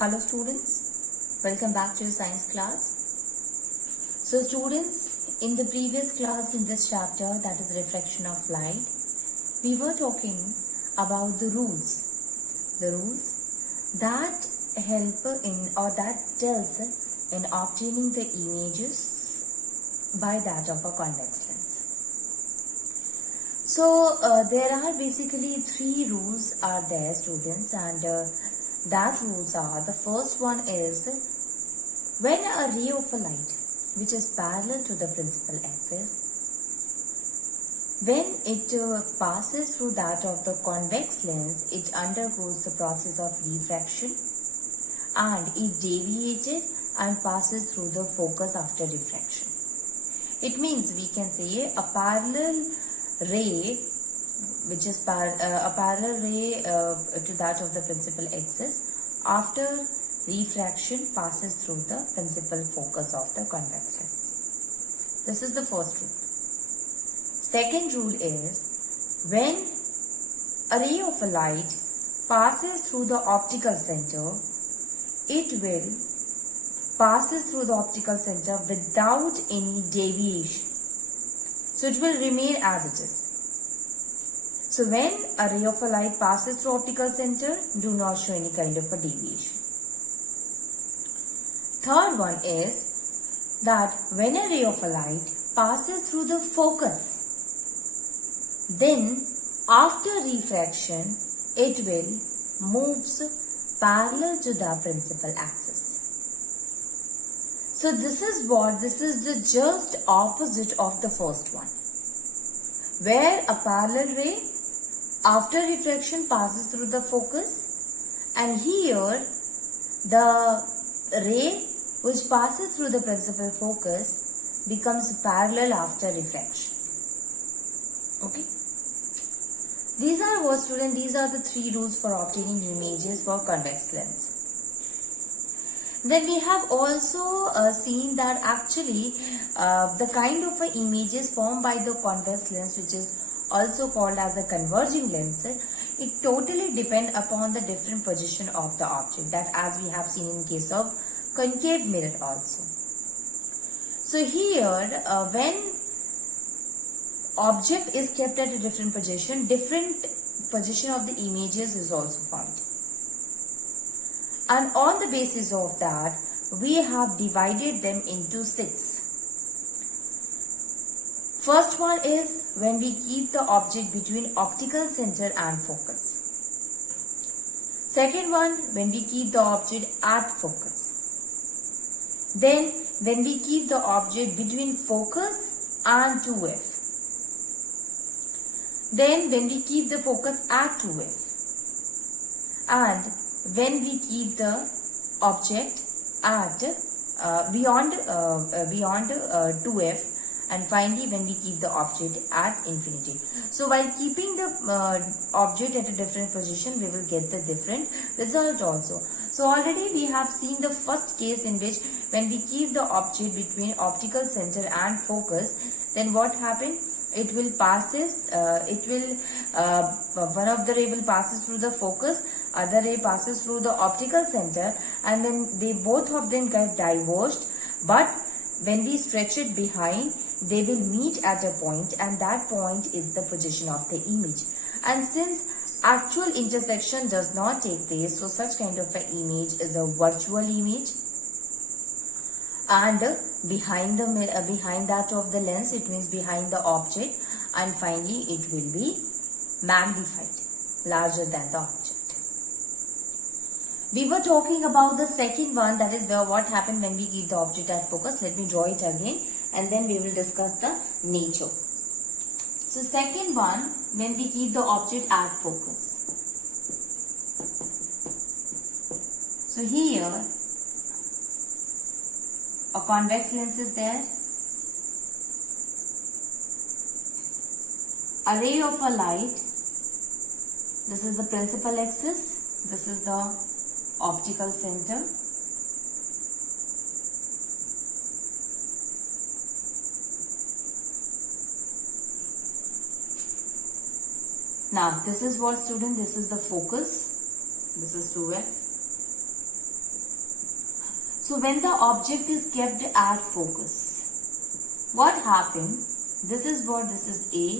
Hello students, welcome back to your science class. So students, in the previous class in this chapter, that is reflection of light, we were talking about the rules that help in or that tells in obtaining the images by that of a convex lens. So there are basically three rules are there students, and that rules are, the first one is when a ray of a light which is parallel to the principal axis, when it passes through that of the convex lens, it undergoes the process of refraction and it deviated and passes through the focus after refraction. It means we can say a parallel ray which is a parallel ray to that of the principal axis after refraction passes through the principal focus of the convex lens. This is the first rule. Second rule is when a ray of a light passes through the optical center, it will passes through the optical center without any deviation. So it will remain as it is. So when a ray of a light passes through optical center, do not show any kind of a deviation. Third one is that when a ray of a light passes through the focus, then after refraction, it will moves parallel to the principal axis. So this is the just opposite of the first one, where a parallel ray after refraction passes through the focus, and here the ray which passes through the principal focus becomes parallel after refraction. Okay. These are what students, these are the three rules for obtaining images for convex lens. Then we have also seen that actually the kind of images formed by the convex lens, which is also called as a converging lens, it totally depends upon the different position of the object, that as we have seen in case of concave mirror also. So here when object is kept at a different position of the images is also found. And on the basis of that, we have divided them into 6. First one is when we keep the object between optical center and focus. Second one, when we keep the object at focus. Then when we keep the object between focus and 2F. Then when we keep the focus at 2F. And when we keep the object at beyond 2F, and finally when we keep the object at infinity. So while keeping the object at a different position, we will get the different result also. So already we have seen the first case in which when we keep the object between optical center and focus, then what happened? It will passes, one of the ray will passes through the focus, other ray passes through the optical center, and then they both of them get diverged. But when we stretch it behind, they will meet at a point, and that point is the position of the image. And since actual intersection does not take place, so such kind of an image is a virtual image. And behind that of the lens, it means behind the object, and finally it will be magnified, larger than the object. We were talking about the second one, that is where what happened when we keep the object at focus. Let me draw it again, and then we will discuss the nature. So second one, when we keep the object at focus. So here a convex lens is there. A ray of a light. This is the principal axis. This is the optical center. Now this is what student, this is the focus, this is 2F. So when the object is kept at focus, what happened? This is what, this is A,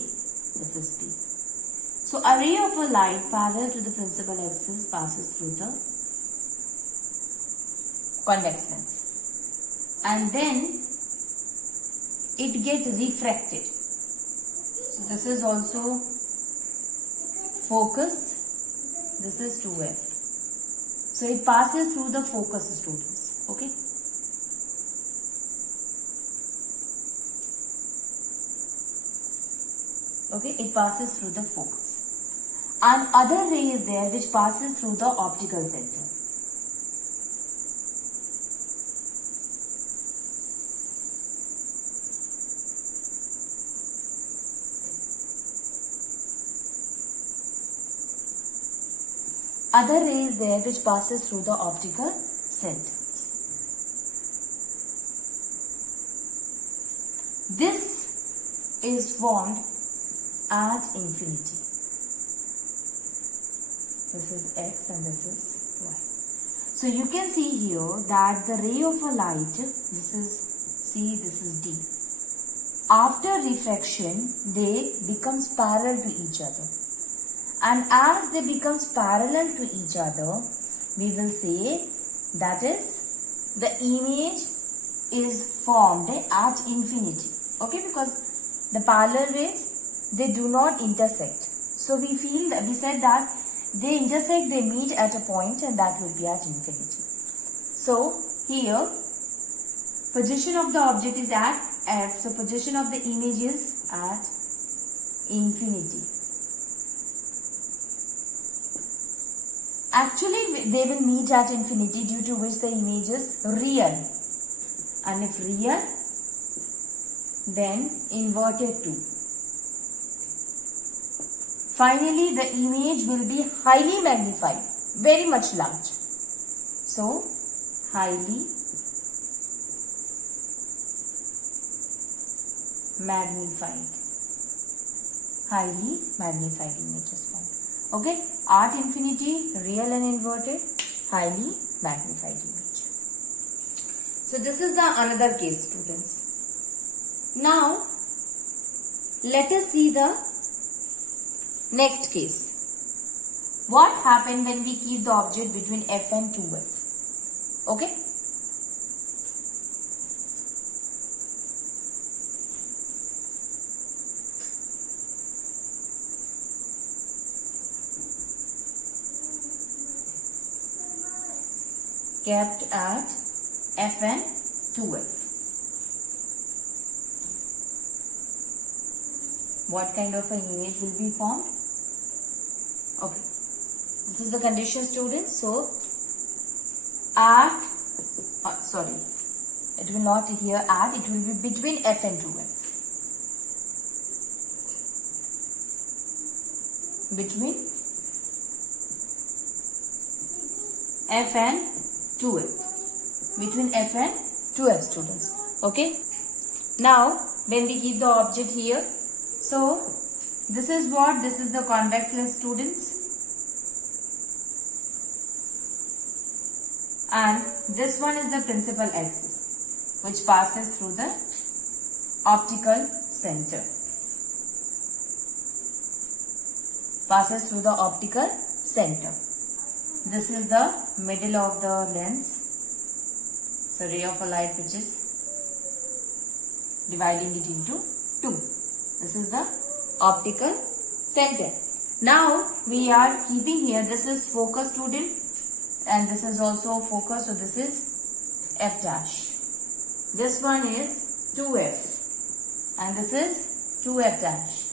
this is B. So a ray of a light parallel to the principal axis passes through the convex lens, and then it gets refracted. So this is also focus, this is 2F. So it passes through the focus, students. Okay. Okay, it passes through the focus. And other ray is there which passes through the optical center. Other ray is there which passes through the optical center. This is formed at infinity. This is X and this is Y. So you can see here that the ray of a light, this is C, this is D. After refraction, they becomes parallel to each other. And as they becomes parallel to each other, we will say that is the image is formed at infinity. Okay, because the parallel rays, they do not intersect. So we said that they intersect, they meet at a point, and that will be at infinity. So here, position of the object is at F. So position of the image is at infinity. Actually, they will meet at infinity, due to which the image is real. And if real, then inverted too. Finally, the image will be highly magnified, very much large. So, highly magnified. Highly magnified image is formed. Okay, at infinity, real and inverted, highly magnified image. So this is the another case, students. Now, let us see the next case. What happened when we keep the object between F and 2F? Okay. Kept at F and 2F. What kind of an image will be formed? Okay. This is the condition, students. So, at, it will not here at, it will be between F and 2F. Between F and 2F. Between F and 2F, students. Okay. Now, when we keep the object here, so this is what? This is the convex lens, students. And this one is the principal axis, which passes through the optical center. Passes through the optical center. This is the middle of the lens. So ray of a light which is dividing it into two. This is the optical center. Now we are keeping here, this is focus, student, and this is also focus. So this is F dash. This one is 2F and this is 2F dash.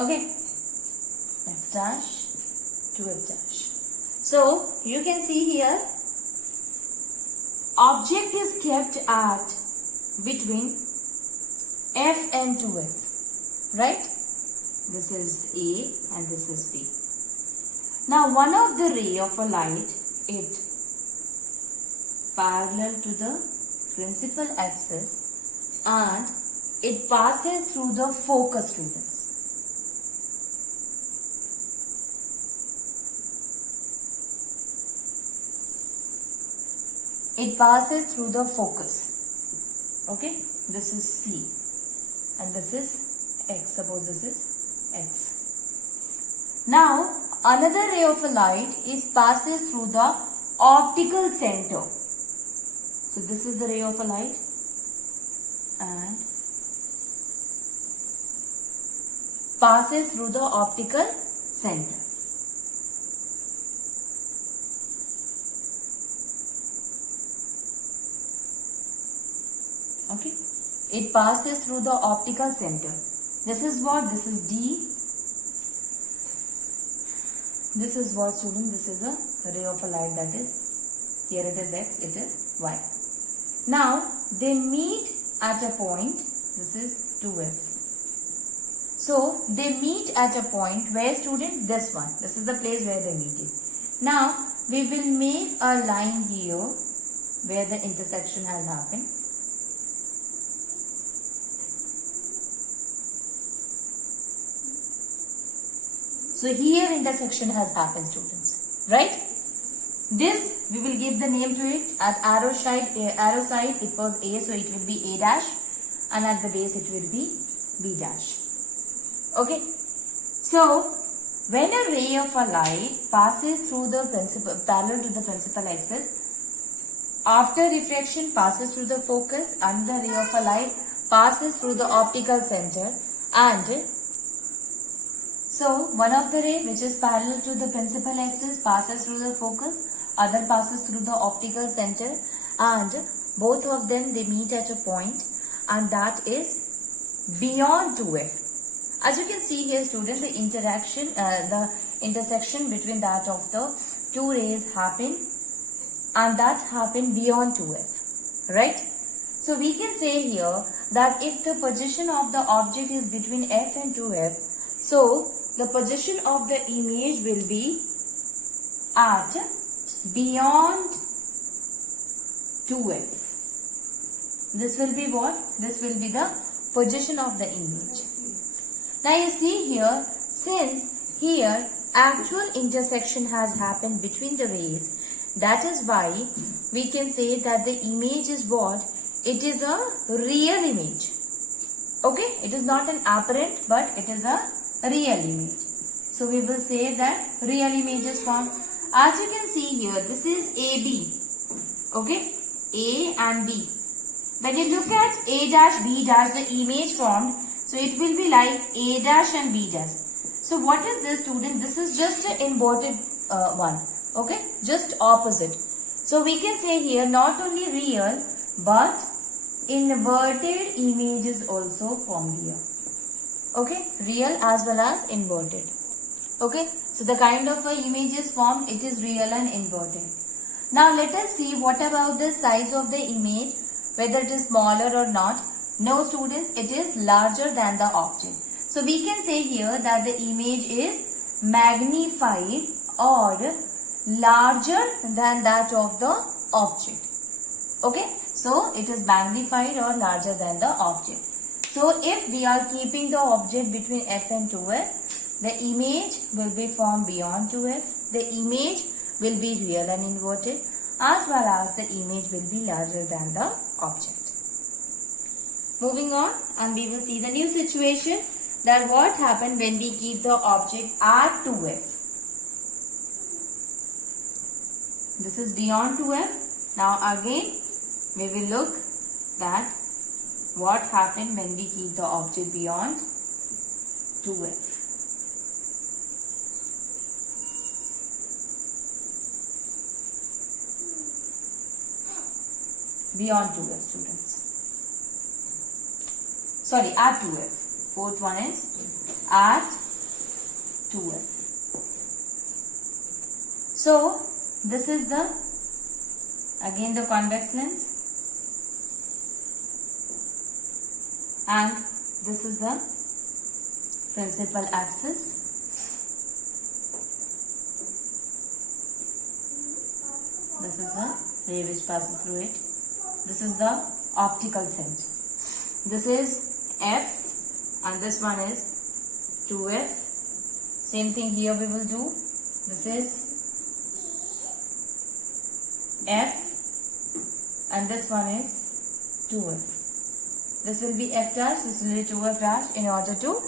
Okay, F dash to F dash. So you can see here, object is kept at between F and 2F, right? This is A and this is B. Now one of the ray of a light it parallel to the principal axis and it passes through the focus, students. It passes through the focus. Okay, this is C and this is X. Suppose this is X. Now another ray of a light is passes through the optical center. So this is the ray of a light and passes through the optical center. Okay, it passes through the optical center. This is what? This is D. This is what, student? This is a ray of a light, that is, here it is X, it is Y. Now they meet at a point, this is 2F. So they meet at a point where, student, this one, this is the place where they meet it. Now we will make a line here where the intersection has happened. So here intersection has happened, students, right? This we will give the name to it. At arrow side it was A, so it will be A dash, and at the base it will be B dash. Okay. So when a ray of a light passes through the parallel to the principal axis, after refraction passes through the focus, and the ray of a light passes through the optical center, and so one of the ray which is parallel to the principal axis passes through the focus, other passes through the optical center, and both of them they meet at a point, and that is beyond 2F. As you can see here, students, the intersection between that of the two rays happened, and that happened beyond 2F, right? So we can say here that if the position of the object is between F and 2F, so the position of the image will be at beyond 2F. This will be what? This will be the position of the image. Now you see here, since here actual intersection has happened between the rays, that is why we can say that the image is what? It is a real image. Okay, it is not an apparent, but it is a real image. So we will say that real image is formed. As you can see here, this is AB. Okay, A and B. When you look at A dash, B dash, the image formed, so it will be like A dash and B dash. So what is this, student? This is just an inverted one. Okay, just opposite. So we can say here not only real but inverted image is also formed here. Okay, real as well as inverted. Okay, so the kind of image is formed, it is real and inverted. Now let us see what about the size of the image, whether it is smaller or not. No, students, it is larger than the object. So we can say here that the image is magnified or larger than that of the object. Okay, so it is magnified or larger than the object. So if we are keeping the object between F and 2F, the image will be formed beyond 2F. The image will be real and inverted, as well as the image will be larger than the object. Moving on, and we will see the new situation, that what happened when we keep the object at 2F. This is beyond 2F. Now again we will look that what happened when we keep the object beyond 2F. Beyond 2F, students. Sorry, at 2F. Fourth one is at 2F. So this is the again the convex lens, and this is the principal axis. This is the ray which passes through it. This is the optical center. This is F and this one is 2F. Same thing here we will do. This is F and this one is 2F. This will be F dash, this will be 2F dash in order to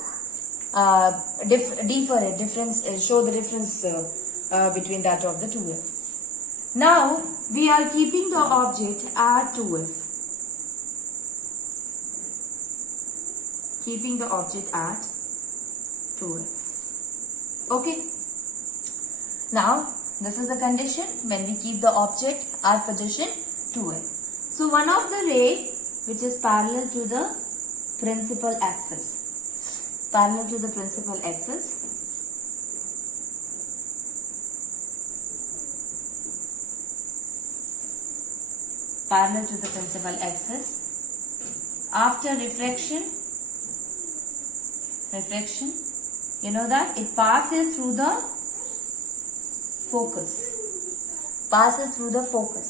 show the difference between that of the 2F. Now we are keeping the object at 2F. Keeping the object at 2F. Okay. Now this is the condition when we keep the object at position 2F. So one of the ray which is parallel to the principal axis. Parallel to the principal axis. Parallel to the principal axis. After refraction, you know that it passes through the focus. Passes through the focus.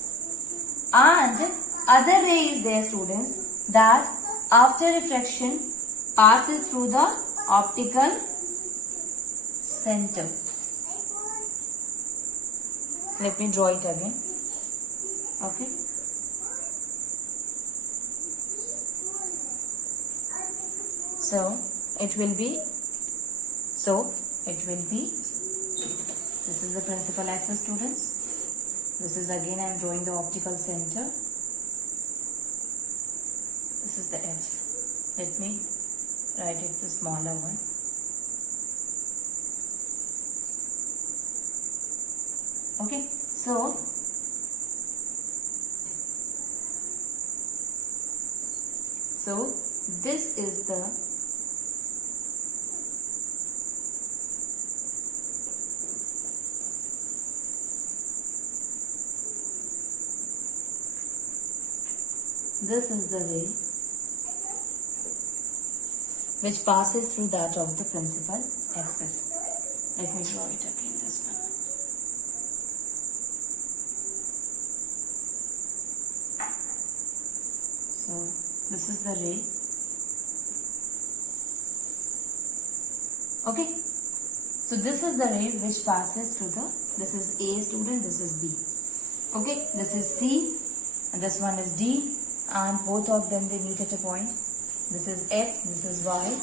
And other ray is there, students, that after refraction passes through the optical center. Let me draw it again. Okay. So it will be, this is the principal axis, students. This is again I am drawing the optical center. This is the F. Let me write it the smaller one. Okay, so this is the ray which passes through that of the principal axis. Let me draw it again, this one. So this is the ray. Okay. So this is the ray which passes through the, this is A, student, this is B. Okay, this is C and this one is D, and both of them they meet at a point. This is X, this is Y,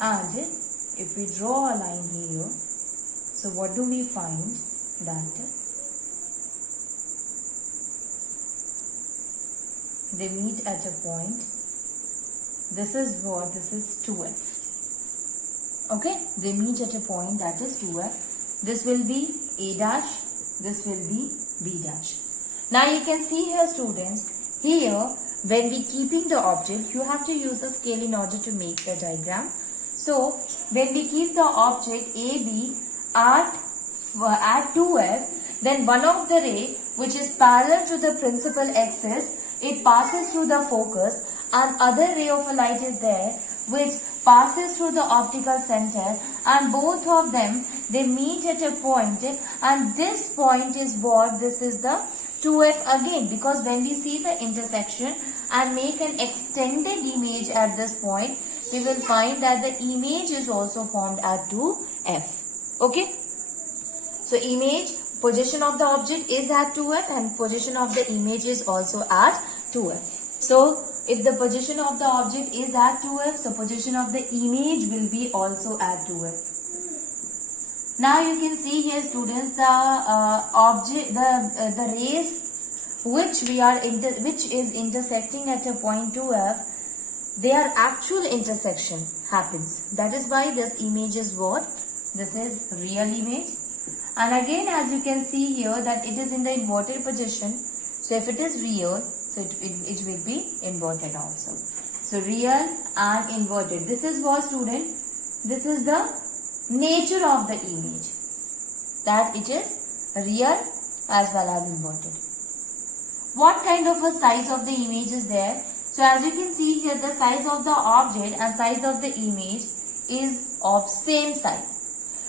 and if we draw a line here, so what do we find? That they meet at a point. This is what? This is 2F. Okay, they meet at a point, that is 2F. This will be A dash, this will be B dash. Now you can see here, students, here when we keeping the object, you have to use the scale in order to make the diagram. So when we keep the object AB at 2F, then one of the ray which is parallel to the principal axis, it passes through the focus, and other ray of a light is there which passes through the optical center, and both of them they meet at a point, and this point is what? This is the 2F again, because when we see the intersection and make an extended image at this point, we will find that the image is also formed at 2F. Okay. So image, position of the object is at 2F and position of the image is also at 2F. So if the position of the object is at 2F, so position of the image will be also at 2F. Now you can see here, students, the rays which is intersecting at a point 2F, their actual intersection happens. That is why this image is what? This is real image. And again, as you can see here, that it is in the inverted position. So if it is real, so it will be inverted also. So real and inverted. This is what, student? This is the nature of the image, that it is real as well as inverted. What kind of a size of the image is there? So as you can see here, the size of the object and size of the image is of same size.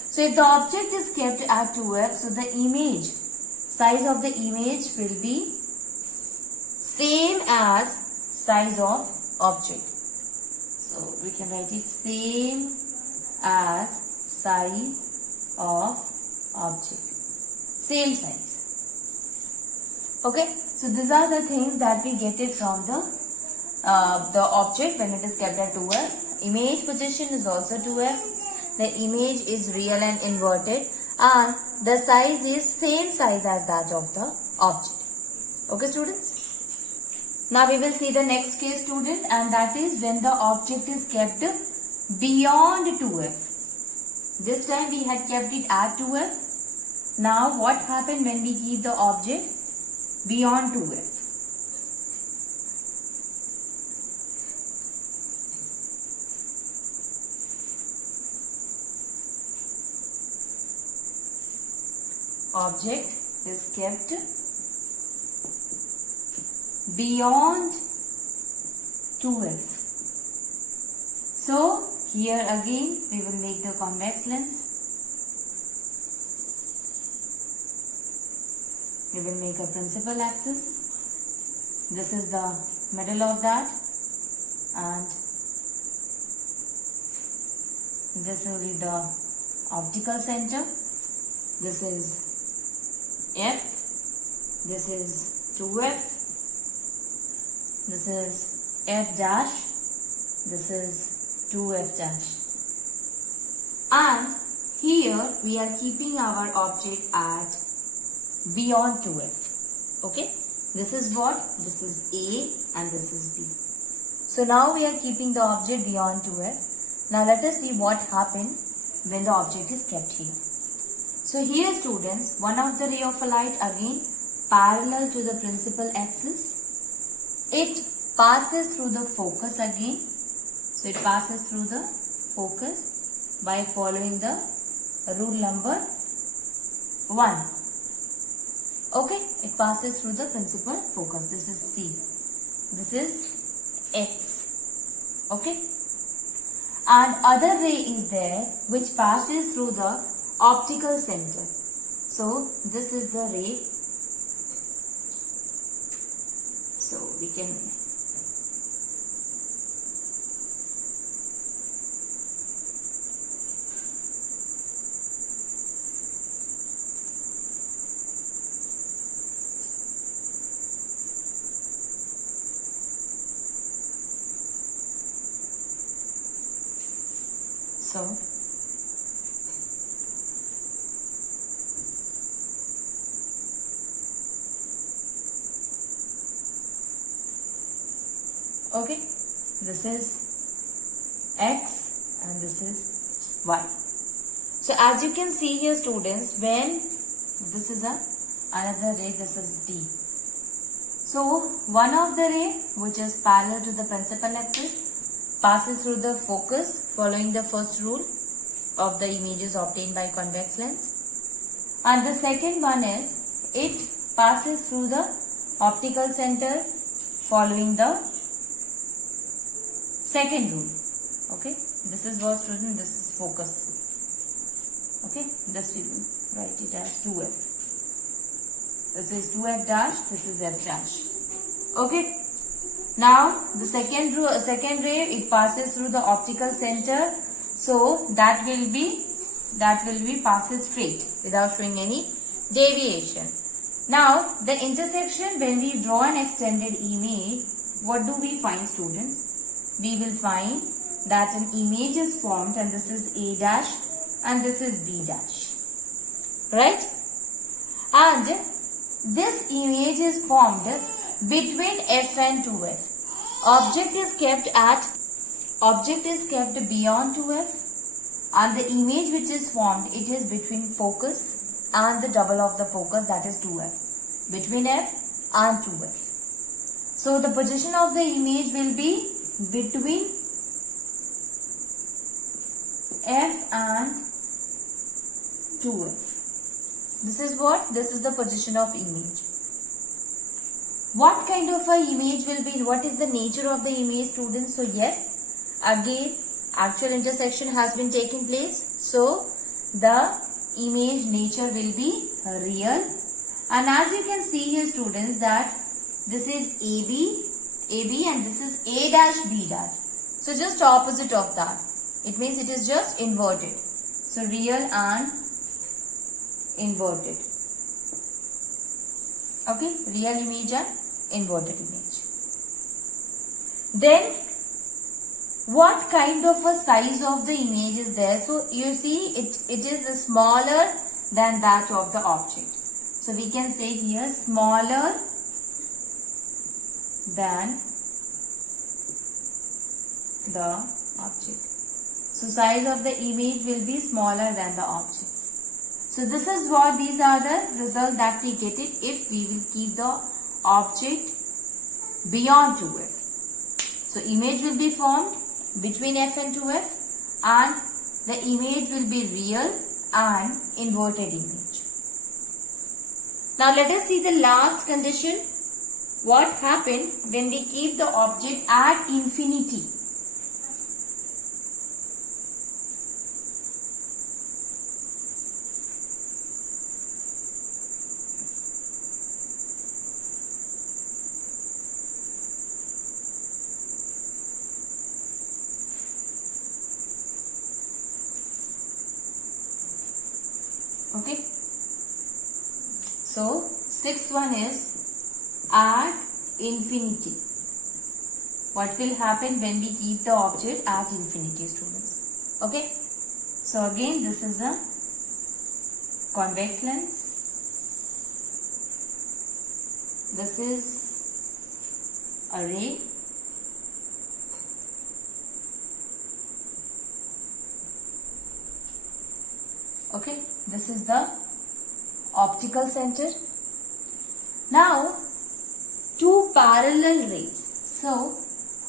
So if the object is kept at 2F, so the image size of the image will be same as size of object. So we can write it same as size of object. Same size. Okay. So these are the things that we get it from the object when it is kept at 2f. Image position is also 2f. The image is real and inverted, and the size is same size as that of the object. Okay, students? Now we will see the next case, student, and that is when the object is kept beyond 2f. This time we had kept it at 2f. Now what happened when we keep the object beyond 2f? Object is kept beyond 2f. So here again we will make the convex lens. We will make a principal axis. This is the middle of that, and this will be the optical center. This is f, this is 2f, this is f dash, this is 2f dash, and here we are keeping our object at beyond 2f. Okay, this is what? This is A and this is B. So now we are keeping the object beyond 2f. Now let us see what happened when the object is kept here. So here, students, one of the ray of a light again parallel to the principal axis. It passes through the focus again. So it passes through the focus by following the rule number 1. Okay, it passes through the principal focus. This is C. This is X. Okay. And other ray is there which passes through the optical center. So this is the ray. So we can okay, this is X and this is Y. So as you can see here, students, when this is another ray, this is D. So one of the ray which is parallel to the principal axis passes through the focus following the first rule of the images obtained by convex lens, and the second one is it passes through the optical center following the second rule. Okay, this is what, student, this is focus. Okay, this we will write it as 2f. This is 2f dash, this is f dash. Okay, now the second ray, it passes through the optical center, so that will be passes straight without showing any deviation. Now the intersection, when we draw an extended image, what do we find, students? We will find that an image is formed, and this is A dash and this is B dash, right? And this image is formed between f and 2f. Object is kept beyond 2f, and the image which is formed, it is between focus and the double of the focus, that is 2f, between f and 2f. So the position of the image will be between f and 2f. This is what? This is the position of image. What kind of a image will be? What is the nature of the image, students? So yes, again actual intersection has been taking place. So the image nature will be real, And as you can see here students that this is AB and this is A dash B dash. So just opposite of that. It means it is just inverted. So real and inverted. Okay, real image and inverted image. Then what kind of a size of the image is there? So you see it is smaller than that of the object. So we can say here smaller than the object. So size of the image will be smaller than the object. So this is what these are the results that we get it if we will keep the object beyond 2f. So image will be formed between f and 2f and the image will be real and inverted image. Now let us see the last condition. What happened when we keep the object at infinity? Okay. So sixth one is at infinity. What will happen when we keep the object at infinity, students? Okay. So again this is a convex lens. This is a ray. Okay. This is the optical center. Now two parallel rays. So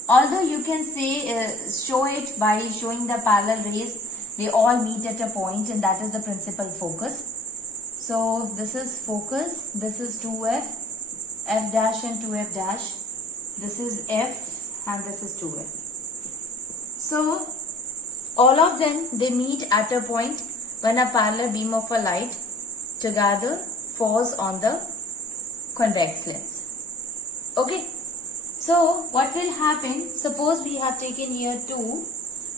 although you can say show it by showing the parallel rays, they all meet at a point and that is the principal focus. So this is focus, this is 2f, f dash and 2f dash, this is f and this is 2f. So all of them, they meet at a point when a parallel beam of a light together falls on the convex lens. Okay. So what will happen? Suppose we have taken here 2.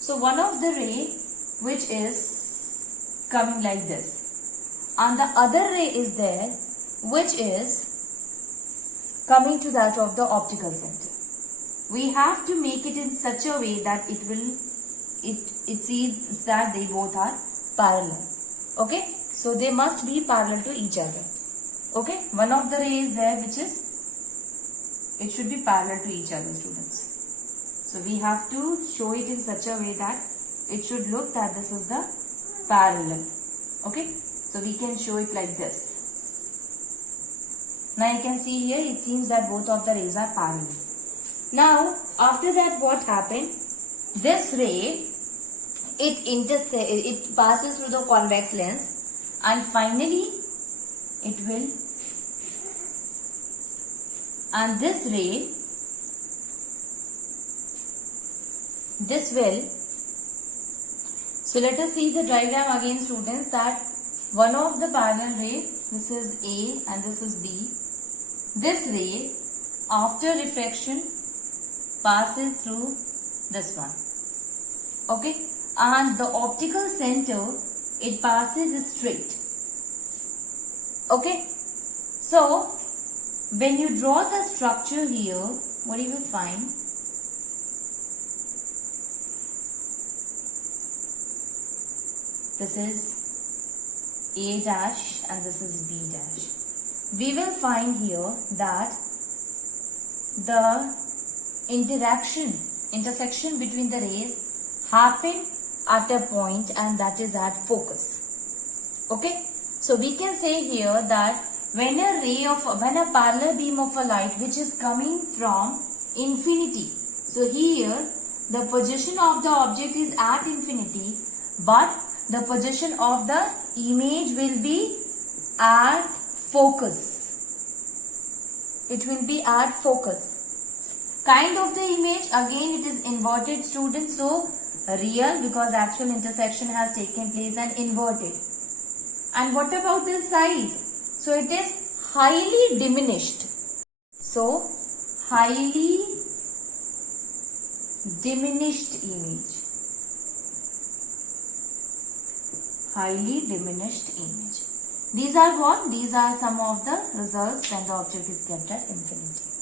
So one of the ray which is coming like this, and the other ray is there which is coming to that of the optical center. We have to make it in such a way that it sees that they both are parallel. Okay, so they must be parallel to each other. Okay, one of the rays there which is, it should be parallel to each other, students. So we have to show it in such a way that it should look that this is the parallel. Okay, so we can show it like this. Now you can see here it seems that both of the rays are parallel. Now after that what happened? This ray, it passes through the convex lens and finally it will, and this ray, this will, so let us see the diagram again, students, that one of the parallel ray, this is A and this is B. This ray after refraction passes through this one. Okay, and the optical center, it passes straight. Okay, so when you draw the structure here, what you will find? This is A dash and this is B dash. We will find here that the intersection between the rays happen at a point and that is at focus. Okay, so we can say here that when a parallel beam of a light which is coming from infinity, so here the position of the object is at infinity, but the position of the image will be at focus. It will be at focus. Kind of the image, again it is inverted, students, so real because actual intersection has taken place, and inverted. And what about the size? So it is highly diminished. So, highly diminished image. Highly diminished image. These are what? These are some of the results when the object is kept at infinity.